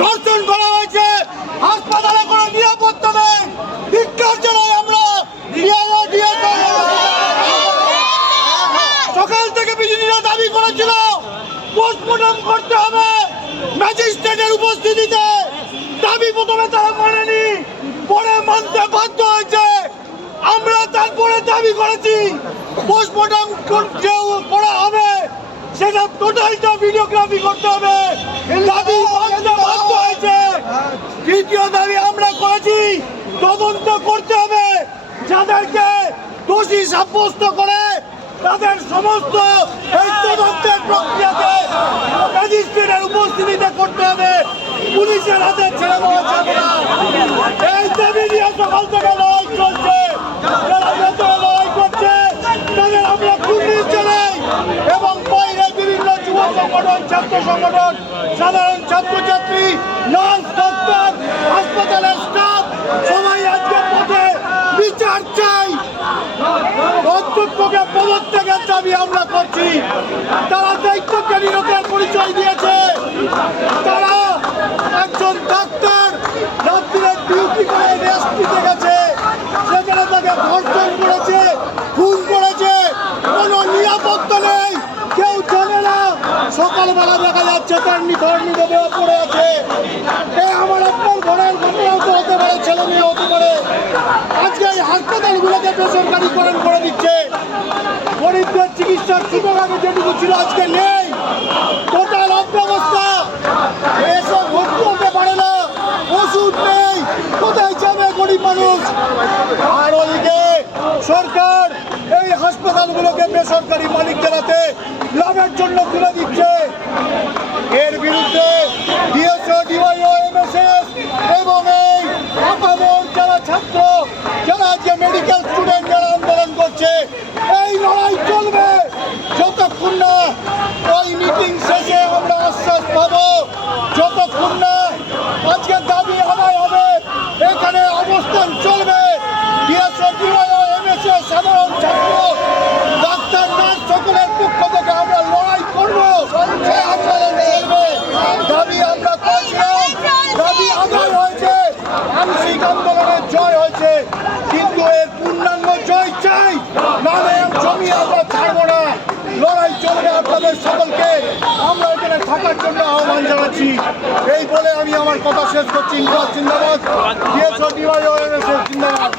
ধর্ষণ করা হয়েছে। হাসপাতালে কোনো নিরাপত্তা নেই। ধিক্কার জানাই আমরা। সকাল থেকে বিজেপিরা দাবি করেছিল পোস্টমর্টম করতে হবে। ম্যাজিস্ট্রেটের উপস্থিতিতে দাবি প্রথমে তারা মানেনি, পরে মানতে বাধ্য হয়েছে। আমরা তারপরে দাবি করেছি পোস্টমর্টম করা হবে, সেটা টোটালটা ভিডিওগ্রাফি করতে হবে। দাবি হয়েছে তৃতীয় দাবি আমরা করেছি, তদন্ত করতে হবে। যাদেরকে দোষী সাব্যস্ত করে, তাদের সমস্ত এই তদন্তের প্রক্রিয়াতে ম্যাজিস্ট্রেটের উপস্থিতিতে করতে হবে। পুলিশের হাতে ছেড়ে দেওয়া যাবে না। এই দাবি নিয়ে সকাল থেকে বিচার চাই। অধ্যক্ষকে পদত্যাগের দাবি আমরা করছি। তারা দায়িত্বজ্ঞানীরতের পরিচয় দিয়েছে। তারা একজন ডাক্তার, রাত্রিরে ডিউটি করে রেস্ট নিতে গেছে। সেখানে তাকে ধর্ষণ করেছে, খুন করেছে। কোনো নিরাপত্তা নেই। কেউ জানে না। সকালবেলা দেখা যাচ্ছে তার নিথর নিদেহ পড়ে আছে। এ আমার আপনার ঘরের ঘটনাও তো হতে পারে ছেলে মেয়ে হতে পারে আজকে এই হাসপাতালগুলোকে বেসরকারিকরণ করে দিচ্ছে গরিবদের চিকিৎসার সুযোগ আগে যেটুকু ছিল, আজকে নেই। টোটাল অব্যবস্থা। এসব ভর্তি হতে পারে না। ওষুধ নেই। কোথায় যাবে গরিব মানুষ? আর ওদিকে সরকার এই হাসপাতালগুলোকে বেসরকারি মালিক হাতে লাভের জন্য তুলে দিচ্ছে। এর বিরুদ্ধে ডিএসও ডিওয়াইও এমএসএস এবং এই যারা ছাত্র, যারা আজকে মেডিকেল স্টুডেন্ট যারা আন্দোলন করছে এই লড়াই চলবে যতক্ষণ না ওই মিটিং শেষে আমরা আশ্বাস পাবো যতক্ষণ না আজকে দাবি আদায় হবে এখানে অবস্থান চলবে ডিএসও ডিওয়াইও এমএসএস সাধারণ ছাত্র ডাক্তার নার্স সকলের পক্ষ থেকে আমরা লড়াই করব এই আন্দোলন চলবে দাবি আমরা করেছিলাম দাবি আদায় হয়েছে আংশিক আন্দোলনের জয় হয়েছে কিন্তু এর পূর্ণাঙ্গ জয় চাই নামে জমি আমরা ছাড়বো না লড়াই চলবে আপনাদের সকলকে আমরা এখানে থাকার জন্য আহ্বান জানাচ্ছি। এই বলে আমি আমার কথা শেষ করছি। ইন্দ্রাজ জিন্দাবাদ। ডিওয়াইও জিন্দাবাদ।